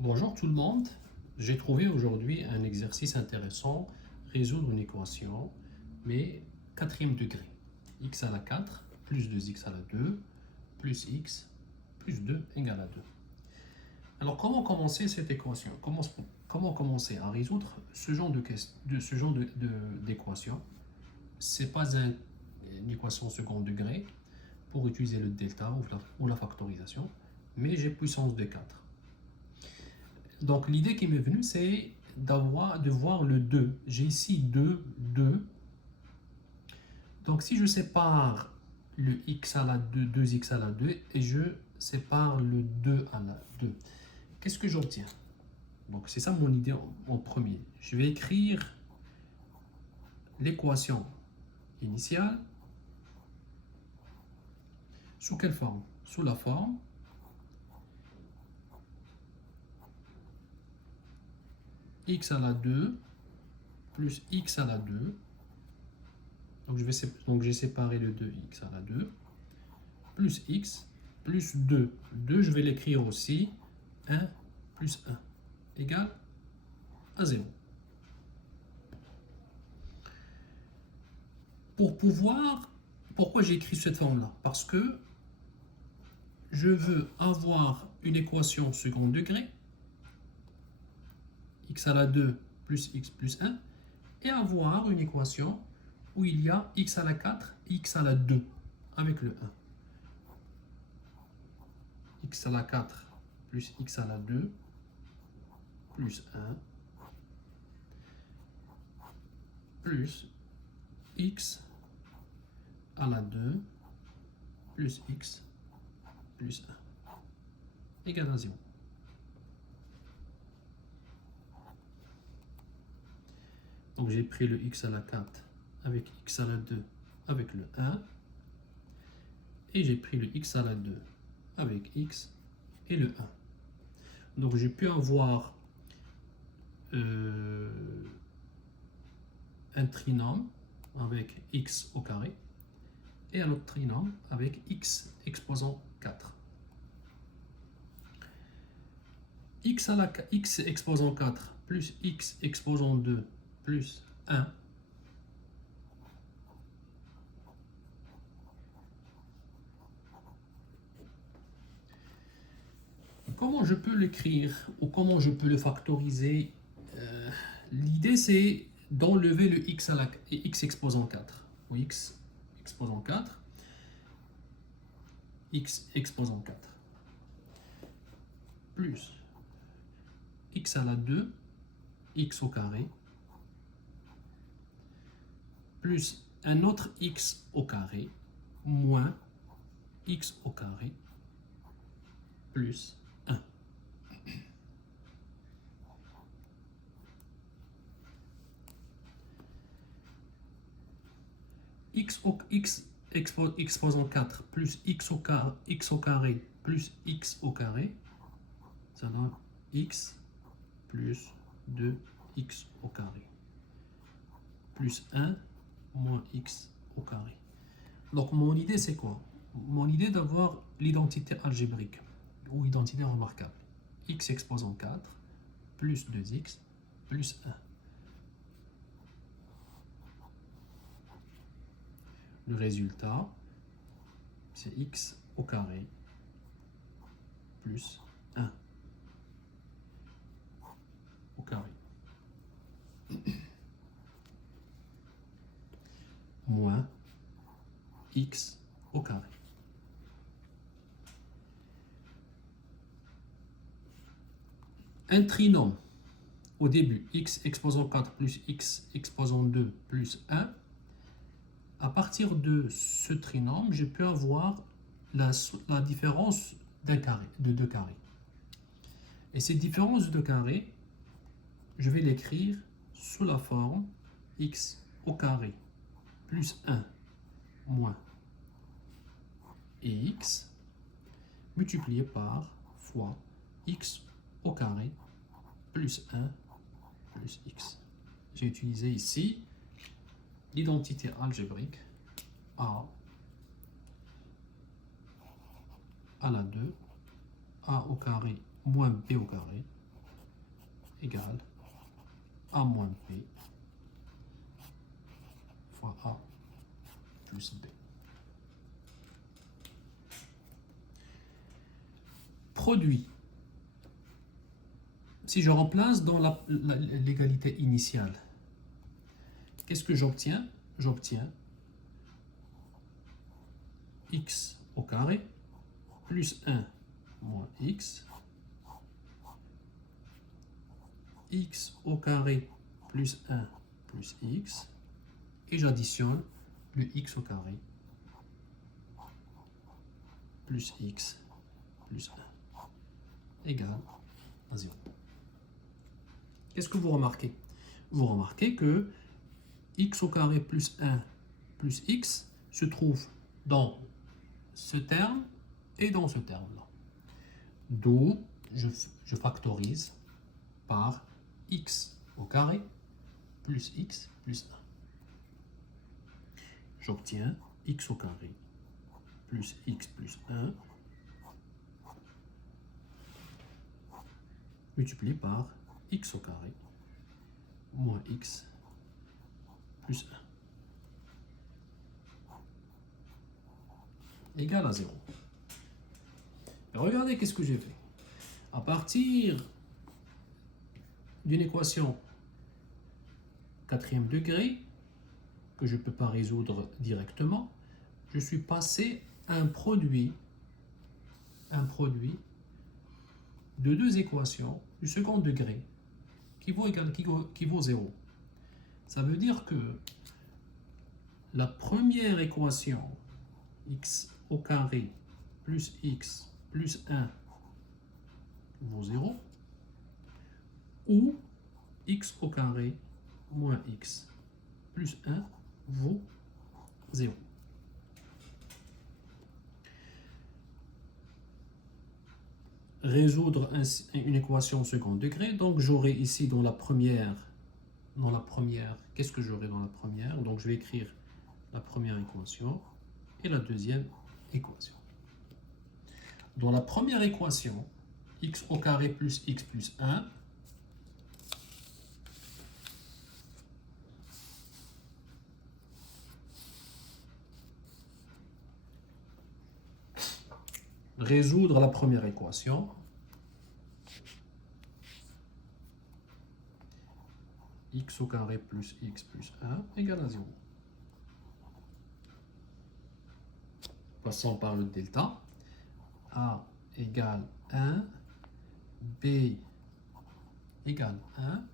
Bonjour tout le monde, j'ai trouvé aujourd'hui un exercice intéressant, résoudre une équation, mais quatrième degré. X à la 4 plus 2x à la 2 plus x plus 2 égale à 2. Alors comment commencer cette équation? Comment commencer à résoudre ce genre d'équation? Ce n'est pas une équation second degré pour utiliser le delta ou la factorisation, mais j'ai puissance de 4. Donc l'idée qui m'est venue, c'est de voir le 2. J'ai ici 2, 2. Donc si je sépare le x à la 2, 2x à la 2, et je sépare le 2 à la 2, qu'est-ce que j'obtiens? Donc c'est ça mon idée en premier. Je vais écrire l'équation initiale. Sous quelle forme? Sous la forme x à la 2 plus x à la 2. Donc j'ai séparé le 2x à la 2 plus x plus 2. 2, je vais l'écrire aussi. 1 plus 1 égale à 0. Pourquoi j'ai écrit cette forme-là? Parce que je veux avoir une équation second degré, x à la 2 plus x plus 1, et avoir une équation où il y a x à la 4, x à la 2, avec le 1. X à la 4 plus x à la 2 plus 1 plus x à la 2 plus x plus 1 égale à 0. Donc j'ai pris le x à la 4 avec x à la 2 avec le 1, et j'ai pris le x à la 2 avec x et le 1. Donc j'ai pu avoir un trinôme avec x au carré et un autre trinôme avec x exposant 4. X exposant 4 plus x exposant 2 plus 1 . Comment je peux l'écrire ou comment je peux le factoriser? L'idée c'est d'enlever le x exposant 4 ou x exposant 4, x exposant 4 plus x à la 2, x au carré, plus un autre x au carré, moins x au carré, plus 1. X exposant 4 plus x au carré plus x au carré, ça donne x plus 2x au carré plus 1 moins x au carré. Donc mon idée c'est quoi? Mon idée d'avoir l'identité algébrique ou identité remarquable. X exposant 4 plus 2x plus 1. Le résultat, c'est x au carré plus 1 au carré moins x au carré. Un trinôme, au début, x exposant 4 plus x exposant 2 plus 1. À partir de ce trinôme, je peux avoir la différence de deux carrés. Et cette différence de deux carrés, je vais l'écrire sous la forme x au carré plus 1 moins x multiplié par fois x au carré plus 1 plus x. J'ai utilisé ici l'identité algébrique a à la 2, a au carré moins b au carré égale A moins B fois A plus B. Produit. Si je remplace dans l'égalité initiale, qu'est-ce que j'obtiens? J'obtiens x au carré plus 1 moins x au carré plus 1 plus x, et j'additionne le x au carré plus x plus 1 égale à 0. Qu'est-ce que vous remarquez? Vous remarquez que x au carré plus 1 plus x se trouve dans ce terme et dans ce terme-là. D'où je factorise par x au carré plus x plus 1. J'obtiens x au carré plus x plus 1 multiplié par x au carré moins x plus 1 égale à 0. Et regardez qu'est-ce que j'ai fait. À partir d'une équation quatrième degré, que je ne peux pas résoudre directement, je suis passé à un produit de deux équations du second degré qui vaut 0. Ça veut dire que la première équation, x au carré plus x plus 1 vaut 0, ou x au carré moins x plus 1 vaut 0. Résoudre une équation au second degré, donc j'aurai ici dans la première, qu'est-ce que j'aurai dans la première? Donc je vais écrire la première équation et la deuxième équation. Dans la première équation, x au carré plus x plus 1, résoudre la première équation, x au carré plus x plus 1 égale à 0. Passons par le delta. A égale 1, B égale 1,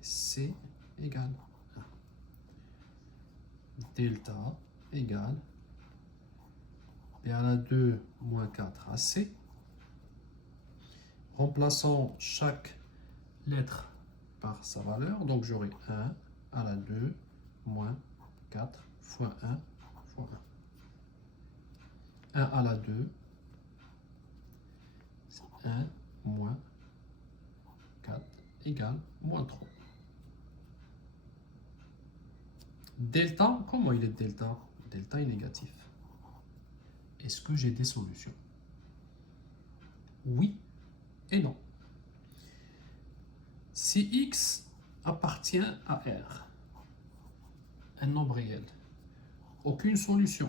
C égale 1. Delta égale B à la 2 moins 4 AC. Remplaçons chaque lettre par sa valeur. Donc j'aurai 1 à la 2 moins 4 fois 1 fois 1. 1 à la 2, c'est 1 moins 4 égale moins 3. Delta, comment il est delta? Delta est négatif. Est-ce que j'ai des solutions? Oui et non. Si x appartient à R, un nombre réel, aucune solution.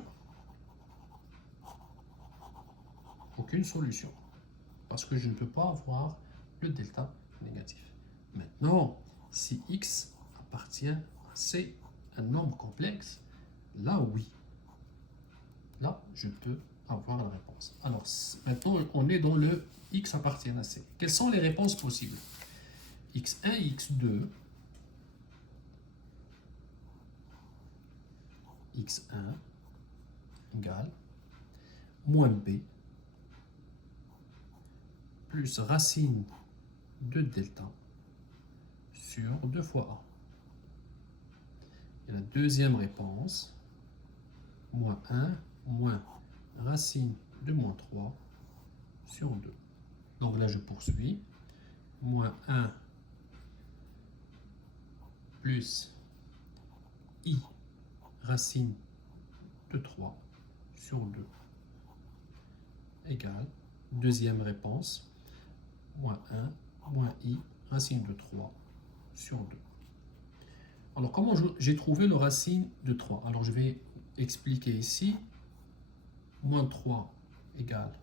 Aucune solution. Parce que je ne peux pas avoir le delta négatif. Maintenant, si x appartient à C, un nombre complexe, là oui. Là, je peux avoir la réponse. Alors, maintenant, on est dans le x appartient à C. Quelles sont les réponses possibles? x1, x2, x1 égale moins b plus racine de delta sur 2 fois a. Et la deuxième réponse, moins 1 moins racine de moins 3 sur 2. Donc là, je poursuis. Moins 1 plus i racine de 3 sur 2 égale, deuxième réponse, moins 1 moins i racine de 3 sur 2. Alors, comment j'ai trouvé le racine de 3? Alors, je vais expliquer ici. Moins 3 égale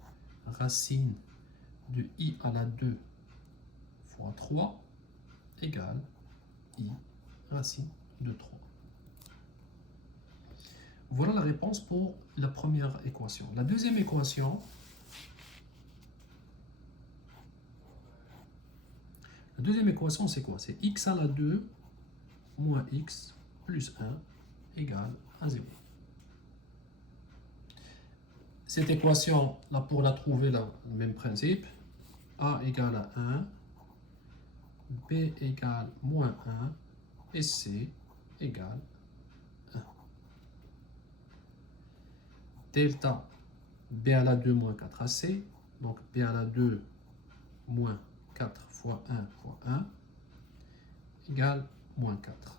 racine de I à la 2 fois 3 égale I racine de 3. Voilà la réponse pour la première équation. La deuxième équation, c'est quoi? C'est x à la 2 moins x plus 1 égale à 0. Cette équation, là, pour la trouver, là, le même principe. A égale à 1, B égale moins 1 et C égale 1. Delta B à la 2 moins 4AC, donc B à la 2 moins 4 fois 1 fois 1 égale moins 4.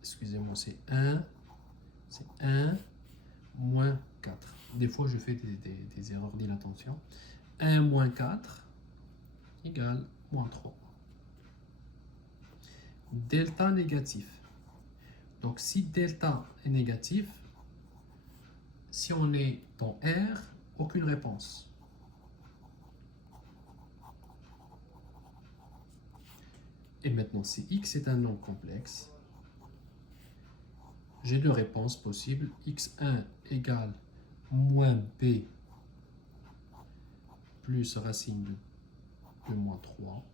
Excusez-moi, c'est 1 moins 4. Des fois, je fais des erreurs d'inattention. 1 moins 4 égale moins 3. Delta négatif. Donc, si delta est négatif, si on est dans R, aucune réponse. Et maintenant, si x est un nombre complexe, j'ai deux réponses possibles. x1 égale moins b plus racine de moins 3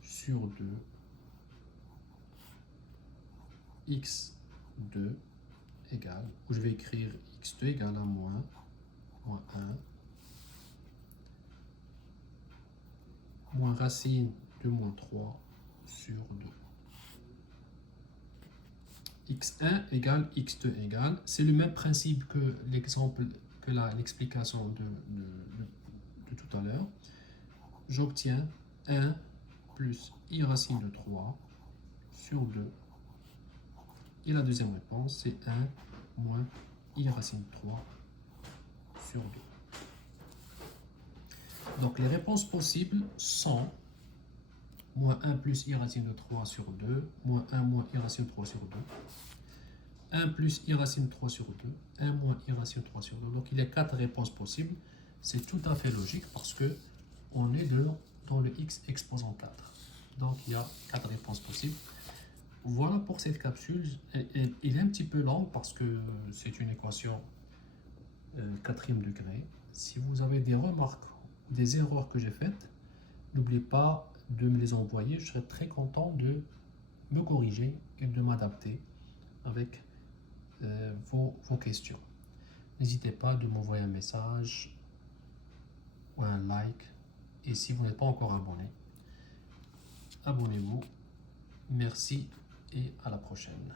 sur 2 x2 égale, où je vais écrire x2 égale à moins 1 moins racine de moins 3 sur 2. x1 égale x2 égale, c'est le même principe que l'exemple, que l'explication de tout à l'heure. J'obtiens 1 plus i racine de 3 sur 2. Et la deuxième réponse, c'est 1 moins i racine de 3 sur 2. Donc les réponses possibles sont moins 1 plus i racine de 3 sur 2, moins 1 moins i racine de 3 sur 2, 1 plus i racine de 3 sur 2, 1 moins i racine de 3 sur 2. Donc il y a 4 réponses possibles. C'est tout à fait logique parce que on est dans le x exposant 4. Donc il y a 4 réponses possibles. Voilà pour cette capsule. Il est un petit peu long parce que c'est une équation 4e degré. Si vous avez des remarques, des erreurs que j'ai faites, n'oubliez pas de me les envoyer. Je serai très content de me corriger et de m'adapter avec vos questions. N'hésitez pas de m'envoyer un message ou un like. Et si vous n'êtes pas encore abonné, abonnez-vous. Merci et à la prochaine.